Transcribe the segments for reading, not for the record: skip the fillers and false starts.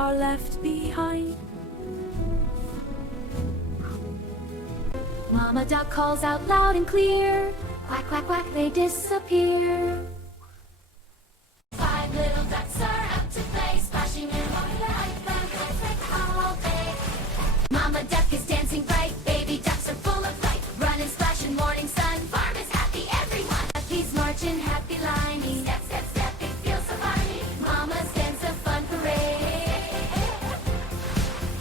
are left behind. Mama duck calls out loud and clear. Quack, quack, quack, they disappear. Five little ducks are out to play, splashing in water all day. Mama duck is dancing bright, baby ducks are full of life. Run and splash in morning sun, farm is happy, everyone. Duckies march in happy line, step, step, step, it feels so funny. Mama's dance a fun parade.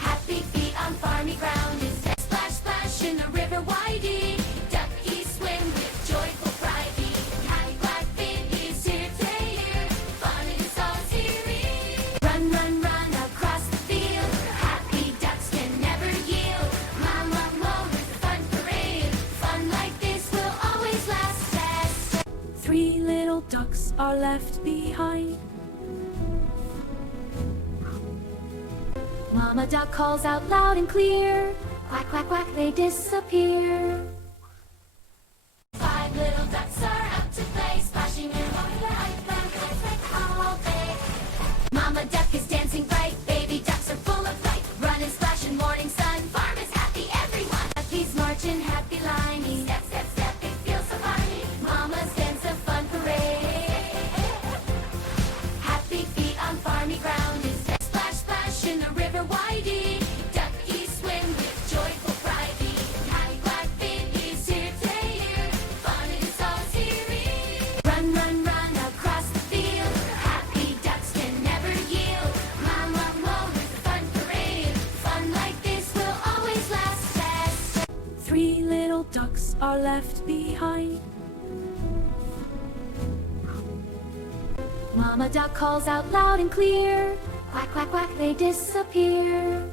Happy feet on farmy ground, is splash, splash in the river widey. Duckies swim with joyful pride. Happy black fin is here to hear, fun is all serious. Run, run, run across the field, happy ducks can never yield. Mama with the fun parade, fun like this will always last. Three little ducks are left behind. Mama duck calls out loud and clear. Quack, quack, quack, they disappear. Five little ducks are out to play, splashing in water all day. Mama duck is dancing bright, baby ducks are full of life. Run and splash in morning sun, farm is happy, everyone. Duckies march in happy line, step, step, step, it feels so funny. Mama's dance a fun parade. Happy feet on farmy ground, is splash, splash in the river widey. Duckies swim with joyful pride. Happy black fin is here to hear, fun is all serious. Run, run, run across the field, happy ducks can never yield. Mama with the fun parade, fun like this will always last. Three little ducks are left behind. Mama duck calls out loud and clear. Quack, quack, quack, they disappear.